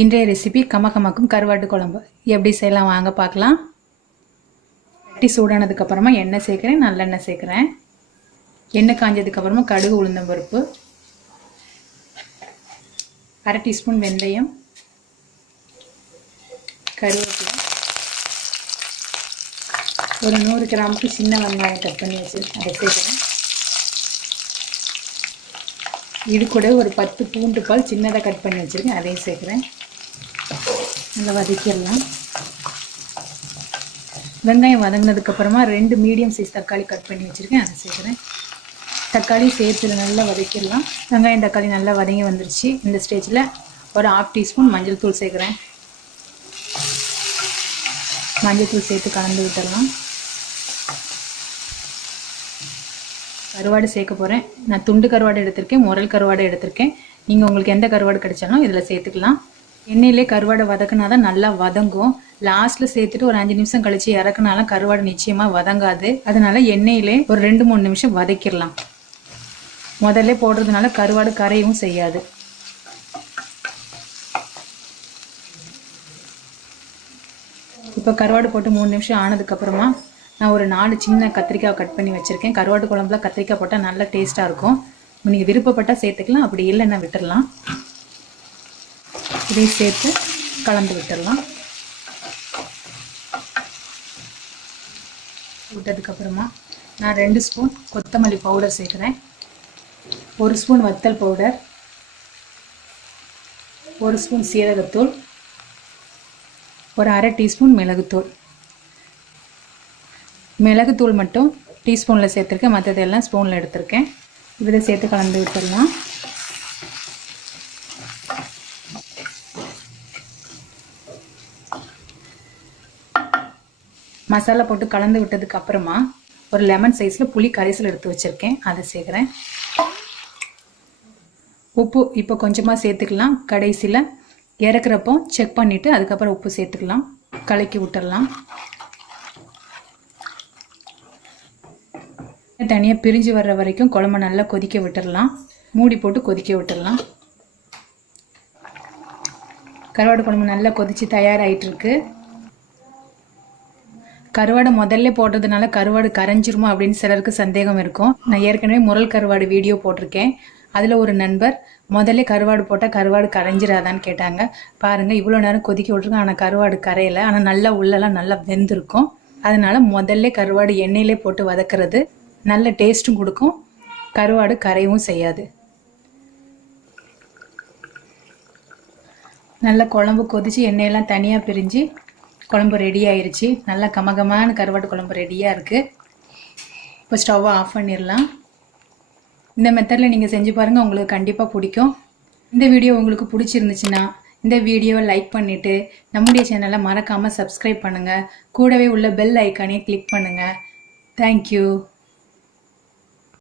இன்றைய ரெசிபி கமகமக்கும் கருவாட்டு குழம்பு எப்படி செய்யலாம் வாங்க பார்க்கலாம். சட்டி சூடானதுக்கு அப்புறமா எண்ணெய் சேர்க்குறேன், நல்லெண்ணெய் சேர்க்குறேன். எண்ணெய் காஞ்சதுக்கு அப்புறமா கடுகு உளுந்தம் பருப்பு, 1/2 டீஸ்பூன் வெந்தயம், கருவேப்பிலை, ஒரு 100 கிராமுக்கு சின்ன வெங்காயம் கட் பண்ணி வச்சு அதை சேர்க்குறேன். இது கூட ஒரு 10 பூண்டு பால் சின்னதாக கட் பண்ணி வச்சுருக்கேன், அதையும் சேர்க்குறேன். நல்லா வதக்கிடலாம். வெங்காயம் வதங்கினதுக்கப்புறமா 2 மீடியம் சைஸ் தக்காளி கட் பண்ணி வச்சுருக்கேன், அதை சேர்க்குறேன். தக்காளி சேர்த்து நல்லா வதக்கிடலாம். வெங்காயம் தக்காளி நல்லா வதங்கி வந்துருச்சு. இந்த ஸ்டேஜில் ஒரு 1/2 டீஸ்பூன் மஞ்சள் தூள் சேர்க்குறேன். மஞ்சள் தூள் சேர்த்து கலந்து விட்டுடலாம். கருவாடு சேர்க்க போகிறேன். நான் துண்டு கருவாடு எடுத்திருக்கேன், முரல் கருவாடு எடுத்திருக்கேன். நீங்கள் உங்களுக்கு எந்த கருவாடு கிடைச்சாலும் இதில் சேர்த்துக்கலாம். எண்ணெயிலே கருவாடை வதக்குனா தான் நல்லா வதங்கும். லாஸ்ட்டில் சேர்த்துட்டு ஒரு 5 நிமிஷம் கழித்து இறக்குனாலும் கருவாடு நிச்சயமாக வதங்காது. அதனால எண்ணெயிலே ஒரு 2-3 நிமிஷம் வதக்கிடலாம். முதல்ல போடுறதுனால கருவாடு கரையவும் செய்யாது. இப்போ கருவாடு போட்டு 3 நிமிஷம் ஆனதுக்கப்புறமா நான் ஒரு 4 சின்ன கத்திரிக்காய் கட் பண்ணி வச்சுருக்கேன். கருவாட்டு குழம்புல கத்திரிக்காய் போட்டால் நல்லா டேஸ்ட்டாக இருக்கும். நீங்கள் விருப்பப்பட்டால் சேர்த்துக்கலாம், அப்படி இல்லைன்னா விட்டுடலாம். இதை சேர்த்து கலந்து விட்டுடலாம். விட்டதுக்கப்புறமா நான் 2 ஸ்பூன் கொத்தமல்லி பவுடர் சேர்க்குறேன், 1 ஸ்பூன் வத்தல் பவுடர், 1 ஸ்பூன் சீரகத்தூள், ஒரு 1/2 டீஸ்பூன் மிளகுத்தூள். மிளகுத்தூள் மட்டும் டீஸ்பூனில் சேர்த்துருக்கேன், மற்றதெல்லாம் ஸ்பூனில் எடுத்திருக்கேன். இதை சேர்த்து கலந்து விட்டுடலாம். மசாலா போட்டு கலந்து விட்டதுக்கு அப்புறமா ஒரு லெமன் சைஸில் புளி கரைசல் எடுத்து வச்சுருக்கேன், அதை சேர்க்குறேன். உப்பு இப்போ கொஞ்சமாக சேர்த்துக்கலாம். கடைசியில் இறக்குறப்போ செக் பண்ணிவிட்டு அதுக்கப்புறம் உப்பு சேர்த்துக்கலாம். கலக்கி விட்டுடலாம். தனியாக பிரிஞ்சு வர்ற வரைக்கும் குழம்பு நல்லா கொதிக்க விட்டுடலாம். மூடி போட்டு கொதிக்க விட்டுடலாம். கருவாடு குழம்பு நல்லா கொதித்து தயாராகிட்டு இருக்கு. கருவாடு முதல்ல போடுறதுனால கருவாடு கரைஞ்சிருமா அப்படின்னு சிலருக்கு சந்தேகம் இருக்கும். நான் ஏற்கனவே முரல் கருவாடு வீடியோ போட்டிருக்கேன். அதில் ஒரு நண்பர் முதல்ல கருவாடு போட்டால் கருவாடு கரைஞ்சிராதான்னு கேட்டாங்க. பாருங்கள், இவ்வளோ நேரம் கொதிக்க விட்ருக்கேன், ஆனால் கருவாடு கரையலை. ஆனால் நல்லா உள்ளெல்லாம் நல்லா வெந்திருக்கும். அதனால் முதல்ல கருவாடு எண்ணெயிலே போட்டு வதக்கிறது நல்ல டேஸ்ட்டும் கொடுக்கும், கருவாடு கரையவும் செய்யாது. நல்ல குழம்பு கொதித்து எண்ணெயெல்லாம் தனியாக பிரிஞ்சு குழம்பு ரெடி ஆயிடுச்சு. நல்லா கமகமான கருவாட்டு குழம்பு ரெடியாக இருக்குது. இப்போ ஸ்டவ்வை ஆஃப் பண்ணிடலாம். இந்த மெத்தடில் நீங்கள் செஞ்சு பாருங்கள், உங்களுக்கு கண்டிப்பாக பிடிக்கும். இந்த வீடியோ உங்களுக்கு பிடிச்சிருந்துச்சுன்னா இந்த வீடியோவை லைக் பண்ணிவிட்டு நம்முடைய சேனலை மறக்காமல் சப்ஸ்கிரைப் பண்ணுங்கள். கூடவே உள்ள பெல் ஐக்கானே கிளிக் பண்ணுங்கள். தேங்க்யூ.